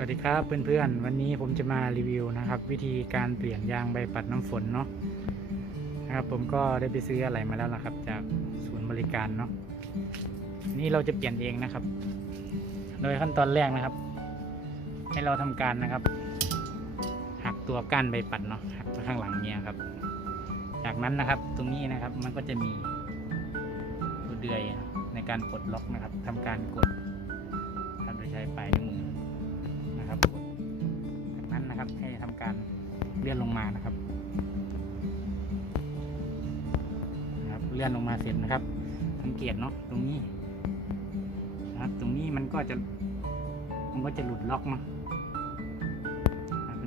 สวัสดีครับเพื่อนๆ วันนี้ผมจะมารีวิวนะครับ วิธีการเปลี่ยนยางใบปัดน้ำฝนเนาะนะครับผมก็ได้ไปซื้ออะไรมาแล้วล่ะครับ จากศูนย์บริการเนาะนี่เราจะเปลี่ยนเองนะครับ โดยขั้นตอนแรกนะครับ ให้เราทำการนะครับ หักตัวก้านใบปัดเนาะหักไปข้างหลังเนี่ยครับ จากนั้นนะครับตรงนี้นะครับมันก็จะมีตัวเดือยในการปลดล็อกนะครับทำการกดครับโดยใช้ปลายนิ้วมือ นะครับจากนั้นนะครับให้ทำการเลื่อนลงมานะครับนะครับ เลื่อนลงมาเสร็จนะครับ สังเกตเนาะตรงนี้นะครับ ตรงนี้มันก็จะมันก็จะหลุดล็อกเนาะ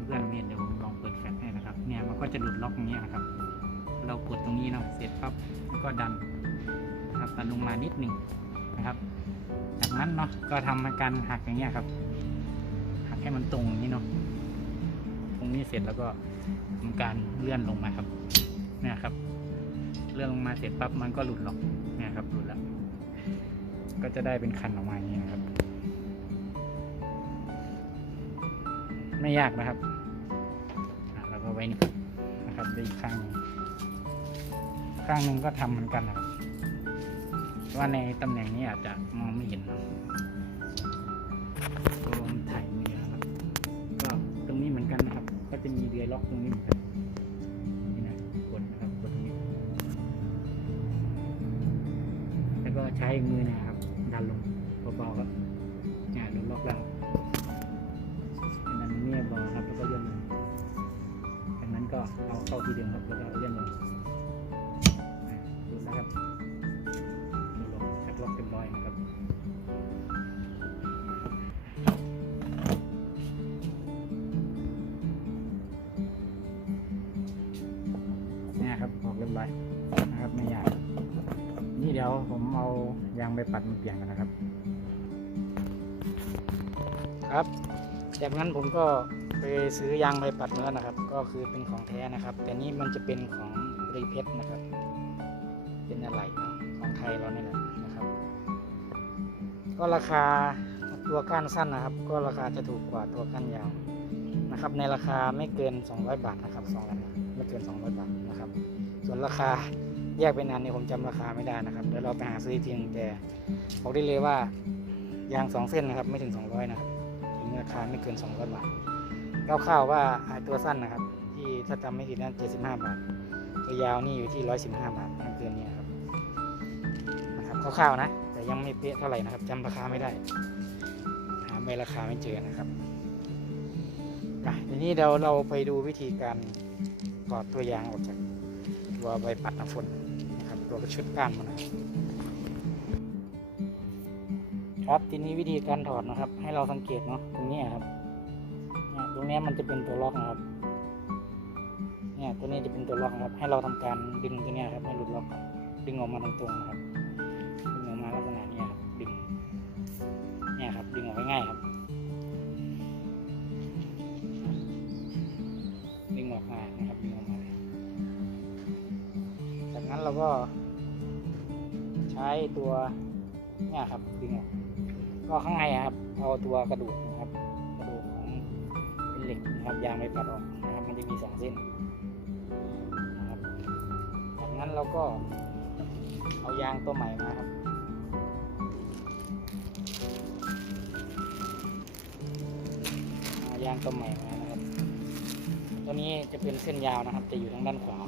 เพื่อนๆเมียเดี๋ยวผมลองเปิดแฟลชให้นะครับ เนี่ยมันก็จะหลุดล็อกอย่างเงี้ยนะครับ เรากดตรงนี้เนาะเสร็จปั๊บก็ดันนะครับดันลงมานิดหนึ่งนะครับ จากนั้นเนาะก็ทำการหักอย่างเงี้ยครับ ให้มันตรงนี้เนาะตรงนี้เสร็จแล้วก็ทำการเลื่อนลงมาครับ เนี่ยครับ เลื่อนลงมาเสร็จปั๊บมันก็หลุดล็อกเนี่ยครับหลุดแล้ว ก็จะได้เป็นคันออกมาอย่างนี้นะครับ ไม่ยากนะครับอะเราก็ไว้นี่นะครับได้อีกข้างนึงข้างหนึ่งก็ทำเหมือนกันนะครับว่าในตำแหน่งนี้อาจจะมองไม่เห็นนะตัวมถ่าย จะมีเรือล็อกตรงนี้เหมือนกันนี่นะกดนะครับกดตรงนี้ แล้วก็ใช้มือนะครับ ดันลงเบาๆครับเนี่ยโดนล็อกแล้วดันเนี้เบาครับแล้วก็เลื่อนลงจากนั้นก็เอาเข้าที่เดิมครับางไปปัดมาเปลี่ยนกันนะครับ ครับจากนั้นผมก็ไปซื้อยางใบปัดมาแล้วนะครับ ก็คือเป็นของแท้นะครับ แต่นี่มันจะเป็นของรีเพชนะครับ เป็นอะไรของไทยเราเนี่ยนะครับ ก็ราคาตัวก้านสั้นนะครับ ก็ราคาจะถูกกว่าตัวก้านยาวนะครับ ในราคาไม่เกิน 200 บาทนะครับสองอันไม่เกิน 200 บาทนะครับ ส่วนราคา แยกเป็นอันนี้ผมจำราคาไม่ได้นะครับเดี๋ยวเราไปหาซื้อจริงแต่บอกได้เลยว่ายางสองเส้นนะครับไม่ถึง 200 นะครับถึงราคาไม่เกิน 200 บาทคร่าวๆว่าตัวสั้นนะครับ ที่ถ้าจำไม่ผิดนั้น75 บาท ตัวยาวนี่อยู่ที่ 115 บาทนั่นเกินนี้นะครับนะครับคร่าวๆนะ แต่ยังไม่เป๊ะเท่าไหร่นะครับจำราคาไม่ได้หาใบราคาไม่เจอนะครับทีนี้เราเราไปดูวิธีการถอดตัวยางออกจากตัวใบปัดน้ำฝน นะครับตัวชุดก้านมันนะครับทีนี้วิธีการถอดนะครับ ให้เราสังเกตเนาะตรงนี้ครับเนี่ยตรงนี้มันจะเป็นตัวล็อกนะครับ เนี่ยตัวนี้จะเป็นตัวล็อกครับ ให้เราทำการดึงตัวนี้ครับให้หลุดล็อกก่อนดึงออกมาตรงๆนะครับดึงออกมาลักษณะนี้ครับดึงเนี่ยครับดึงออกง่ายครับดึงออกมานะครับดึงออกมาจากนั้นเราก็ ช้ตัวเนี่ยครับดึงก็ข้างในครับเอาตัวกระดูกนะครับ กระดูกของเป็นเหล็กนะครับยางไม่ปัดออกนะครับมันจะมีสองเส้นนะครับจากนั้นเราก็เอายางตัวใหม่มาครับเอายางตัวใหม่มานะครับ ตัวนี้จะเป็นเส้นยาวนะครับ จะอยู่ทางด้านขวา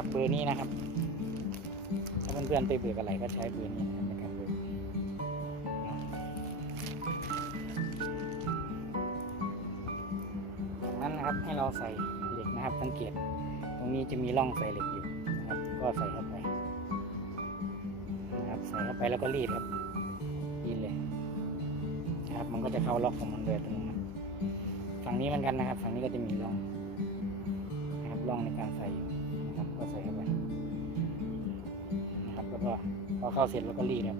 นะครับ เบอร์นี้นะครับ ถ้าเพื่อนๆไปเบิกอะไรก็ใช้เบอร์นี้นะครับในการเบิกอะจากนั้นนะครับให้เราใส่เหล็กนะครับ สังเกต ตรงนี้จะมีร่องใส่เหล็กอยู่นะครับ ก็ใส่เข้าไปนะครับ ใส่เข้าไปแล้วก็รีดครับรีดเลยนะครับ มันก็จะเข้าล็อกของมันโดยอัตโนมัติฝั่งนี้เหมือนกันนะครับ ฝั่งนี้ก็จะมีร่องนะครับร่องในการ ก็ใส่เข้าไปนะครับแล้วก็พอเข้าเสร็จแล้วก็รีดครับ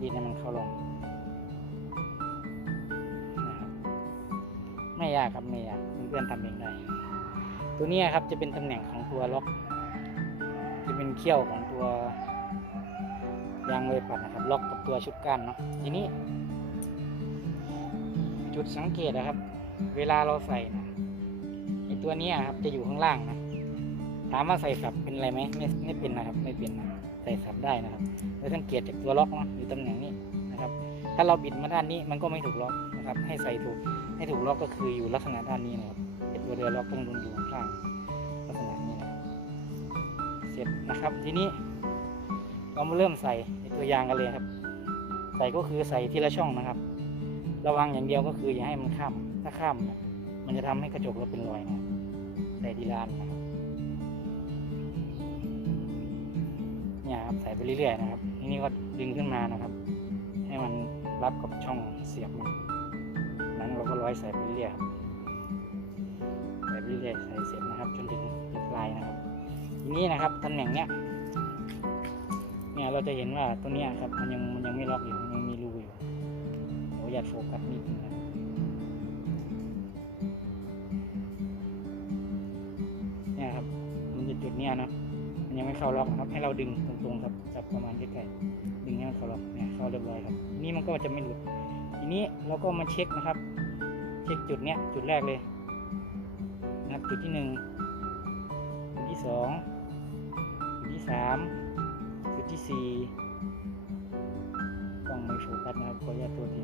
รีดให้มันเข้าร่องนะครับไม่ยากครับไม่ยากเพื่อนๆทำเองได้ตัวนี้ครับจะเป็นตำแหน่งของตัวล็อก จะเป็นเขี้ยวของตัวยางเลยปัดนะครับ ล็อกกับตัวชุดก้นเนาะทีนี้ จุดสังเกตนะครับ เวลาเราใส่นะไอตัวนี้ครับจะอยู่ข้างล่างนะ ถามว่าใส่สับเป็นอะไรไหมไม่ไม่เป็นนะครับ ไม่เป็นนะใส่สับได้นะครับแล้วสังเกตจากตัวล็อกเนาะอยู่ตำแหน่งนี้นะครับ ถ้าเราบิดมาด้านนี้มันก็ไม่ถูกล็อกนะครับ ให้ใส่ถูกให้ถูกล็อกก็คืออยู่ลักษณะด้านนี้นะครับเป็นตัวเรือล็อกต้องดุนอยู่ข้างล่างลักษณะนี้นะครับเสร็จนะครับทีนี้ เรามาเริ่มใส่ตัวยางกันเลยครับ ใส่ก็คือใส่ทีละช่องนะครับ ระวังอย่างเดียวก็คืออย่าให้มันข้ามถ้าข้ามมันจะทำให้กระจกเราเป็นรอยนะใส่ทีละอันนะครับ เนี่ยครับใส่ไปเรื่อยๆนะครับทีนี้ก็ดึงขึ้นมานะครับ ให้มันรับกับช่องเสียบมันนั้นเราก็ร้อยใส่ไปเรื่อยๆครับใส่ไปเรื่อยๆใส่เสร็จนะครับ จนถึงปลายนะครับ ทีนี้นะครับตำแหน่งเนี้ยเนี่ยเราจะเห็นว่าตัวเนี้ยครับมันยังมันยังไม่ล็อกอยู่มันยังมีรูอยู่เดี๋ยวอยากโฟกัสนิดนึงนะ มันยังไม่เข้าล็อกครับ ให้เราดึงตรงๆครับจับประมาณใกล้ๆดึงให้มันเข้าล็อกเนี่ยเข้าเรียบร้อยครับ นี้มันก็จะไม่หลุด ทีนี้เราก็มาเช็คนะครับ เช็คจุดเนี้ยจุดแรกเลยนะครับจุดที่หนึ่งจุดที่สองจุดที่สามจุดที่สี่ต้องไม่โฟกัสนะครับขออนุญาตตัวที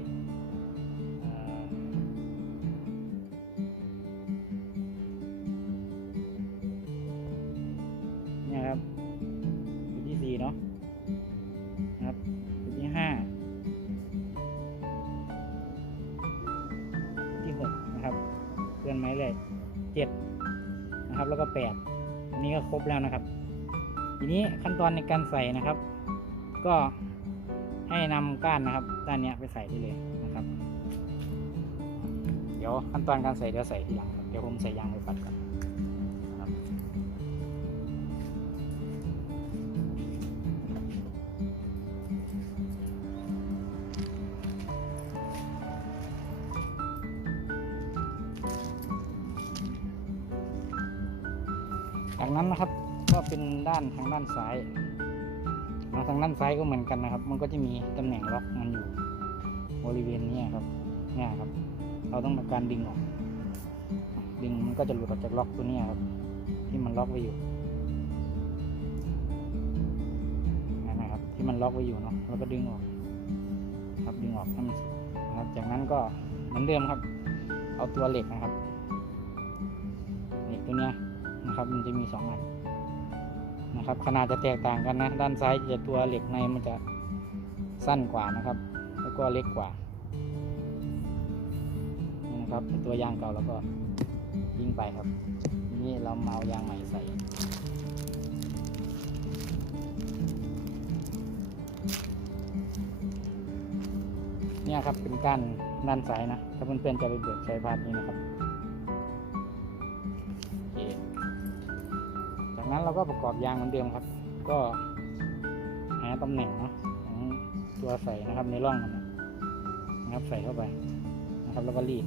เพื่อนไหมเลยเจ็ดนะครับ แล้วก็แปดอันนี้ก็ครบแล้วนะครับ ทีนี้ขั้นตอนในการใส่นะครับ ก็ให้นำก้านนะครับด้านนี้ไปใส่ได้เลยนะครับ เดี๋ยวขั้นตอนการใส่เดี๋ยวใส่ทีหลังครับเดี๋ยวผมใส่ยางไปปัดก่อน นั้นนะครับ ก็เป็นด้านทางด้านซ้ายทางด้านซ้ายก็เหมือนกันนะครับ มันก็จะมีตำแหน่งล็อกมันอยู่บริเวณนี้ครับเนี่ยครับ เราต้องทำการดึงออก ดึงมันก็จะหลุดออกจากล็อกตัวนี้ครับ ที่มันล็อกไว้อยู่นั่นนะครับ ที่มันล็อกไว้อยู่เนาะแล้วก็ดึงออก ครับดึงออกให้มันะครับ จากนั้นก็เหมือนเดิมครับ เอาตัวเหล็กนะครับเหล็กตัวเนี้ย นะครับ มันจะมีสองอันนะครับ ขนาดจะแตกต่างกันนะ ด้านซ้ายจะตัวเหล็กในมันจะสั้นกว่านะครับ แล้วก็เล็กกว่านี่นะครับเป็นตัวยางเก่าแล้วก็ยิงไปครับ นี้เราเอายางใหม่ใส่เนี่ยครับเป็นก้านด้านซ้ายนะ ถ้าเพื่อนๆจะไปเบิกใช้พาร์ทนี้นะครับ นั้นเราก็ประกอบยางเหมือนเดิมครับ ก็หาตำแหน่งเนาะของตัวใส่นะครับในร่องมันนะนะครับใส่เข้าไปนะครับแล้วก็รีด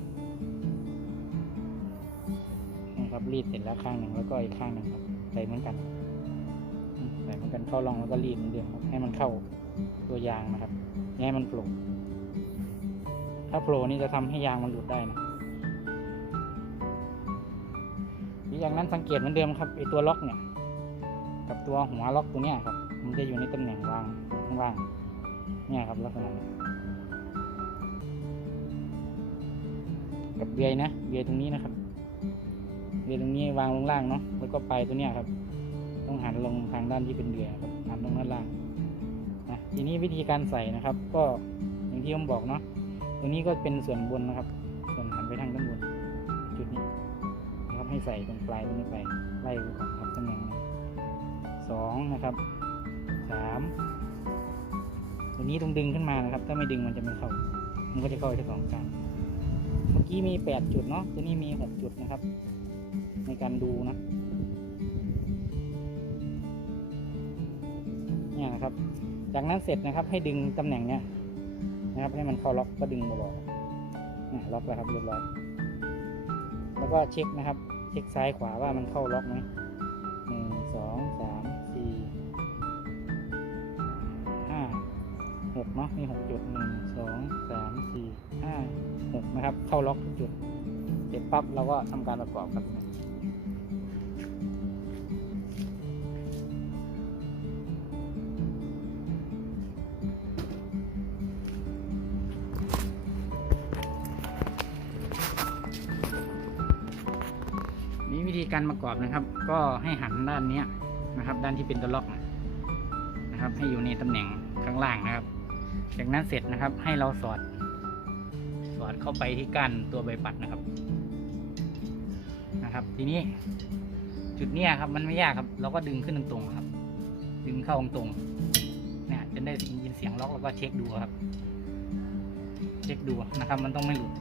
นะครับรีดเสร็จแล้วข้างหนึ่งแล้วก็อีกข้างหนึ่งครับใส่เหมือนกันใส่เหมือนกันเข้าร่องแล้วก็รีดเหมือนเดิมครับให้มันเข้าตัวยางนะครับอย่าให้มันโปร่งถ้าโผล่นี่จะทำให้ยางมันหลุดได้นะอย่างนั้นสังเกตเหมือนเดิมครับไอตัวล็อกเนี่ย กับตัวหัวล็อกตัวนี้ครับ มันจะอยู่ในตำแหน่งวางข้างล่างเนี่ยครับลักษณะนี้กับเบียร์นะเบียร์ตรงนี้นะครับเบียร์ตรงนี้วางลงล่างเนาะแล้วก็ไปตัวเนี้ยครับ ต้องหันลงทางด้านที่เป็นเบียร์ครับหันลงด้านล่างนะทีนี้วิธีการใส่นะครับ ก็อย่างที่ผมบอกเนาะตรงนี้ก็เป็นส่วนบนนะครับ ส่วนหันไปทางด้านบนจุดนี้นะครับให้ใส่ตรงปลายตรงนี้ไปไล่ไปก่อนครับตำแหน่ง หนึ่งสองนะครับสามตัวนี้ต้องดึงขึ้นมานะครับ ถ้าไม่ดึงมันจะไม่เข้า มันก็จะเข้าที่สองกลางเมื่อกี้มีแปดจุดเนาะตัวนี้มีหกจุดนะครับ ในการดูนะเนี่ยนะครับ จากนั้นเสร็จนะครับให้ดึงตำแหน่งเนี้ยนะครับ ให้มันเข้าล็อกก็ดึงเบาๆนะล็อกแล้วครับเรียบร้อย แล้วก็เช็คนะครับ เช็คซ้ายขวาว่ามันเข้าล็อกไหม นะครับ เข้าล็อกทุกจุดเสร็จปั๊บเราก็ทำการประกอบครับนี่วิธีการประกอบนะครับ ก็ให้หันด้านนี้นะครับ ด้านที่เป็นตัวล็อกนะนะครับ ให้อยู่ในตำแหน่งข้างล่างนะครับ จากนั้นเสร็จนะครับให้เราสอด สอดเข้าไปที่ก้านตัวใบปัดนะครับ นะครับ ทีนี้จุดเนี้ยครับมันไม่ยากครับ เราก็ดึงขึ้นตรงๆครับ ดึงเข้าตรงๆเนี่ยจะได้ยินเสียงล็อกแล้วก็เช็คดูครับ เช็คดูนะครับ มันต้องไม่หลุด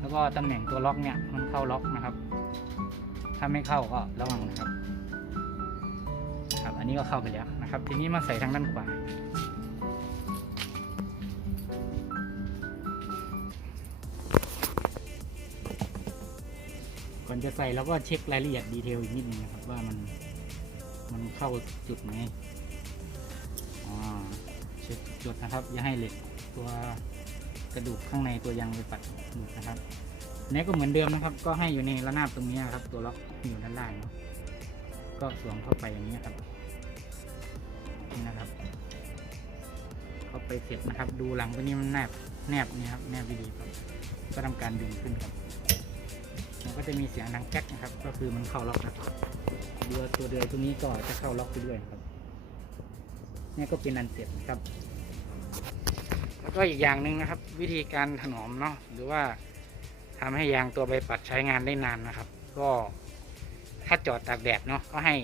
แล้วก็ตำแหน่งตัวล็อกเนี่ยมันเข้าล็อกนะครับ ถ้าไม่เข้าก็ระวังนะครับ ครับ อันนี้ก็เข้าไปแล้วนะครับ ทีนี้มาใส่ทางด้านขวา อนจะใส่เราก็เช็ครายละเอียดดีเทลอีกนิดนึงนะครับว่ามันมันเข้าจุดไหมอ๋อเช็คจุดนะครับ อย่าให้เหล็กตัวกระดูกข้างในตัวยางไปปัดหลุดนะครับนี้ก็เหมือนเดิมนะครับ ก็ให้อยู่ในระนาบตรงนี้ครับ ตัวล็อกอยู่ด้านล่างเนาะก็สวมเข้าไปอย่างนี้ครับนี่นะครับ เข้าไปเสร็จนะครับ ดูหลังตัวนี้มันแนบแนบนี่ครับแนบดีๆครับก็ทำการดึงขึ้นครับ ก็จะมีเสียงดังแก๊กนะครับ ก็คือมันเข้าล็อกนะครับเรือตัวเดือยตัวนี้ก็จะเข้าล็อกไปด้วยครับนี่ก็เป็นอันเสร็จนะครับ แล้วก็อีกอย่างหนึ่งนะครับ วิธีการถนอมเนาะหรือว่าทำให้ยางตัวใบปัดใช้งานได้นานนะครับ ก็ถ้าจอดตากแดดเนาะก็ให้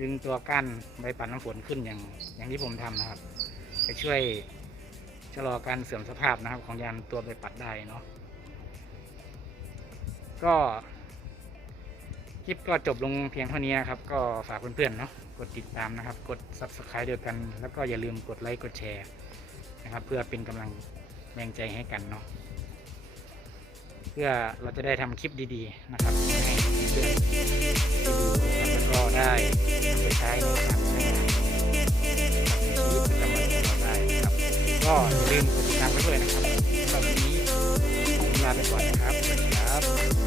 ดึงตัวกั้นใบปัดน้ำฝนขึ้นอย่างอย่างที่ผมทำนะครับ จะช่วยชะลอการเสื่อมสภาพนะครับ ของยางตัวใบปัดได้เนาะ ก็คลิปก็จบลงเพียงเท่านี้นะครับ ก็ฝากเพื่อนๆเนาะกดติดตามนะครับ กด subscribe เดียวกัน แล้วก็อย่าลืมกดไลค์กดแชร์นะครับ เพื่อเป็นกำลังแรงใจให้กันเนาะเพื่อเราจะได้ทำคลิปดีๆนะครับให้เพื่อนๆได้ดูแล้วก็ได้ไปใช้ในการใช้งานชีวิตประจำวันของเราได้นะครับ ก็อย่าลืมกดติดตามไปด้วยนะครับสำหรับวันนี้ผมลาไปก่อนนะครับสวัสดีครับ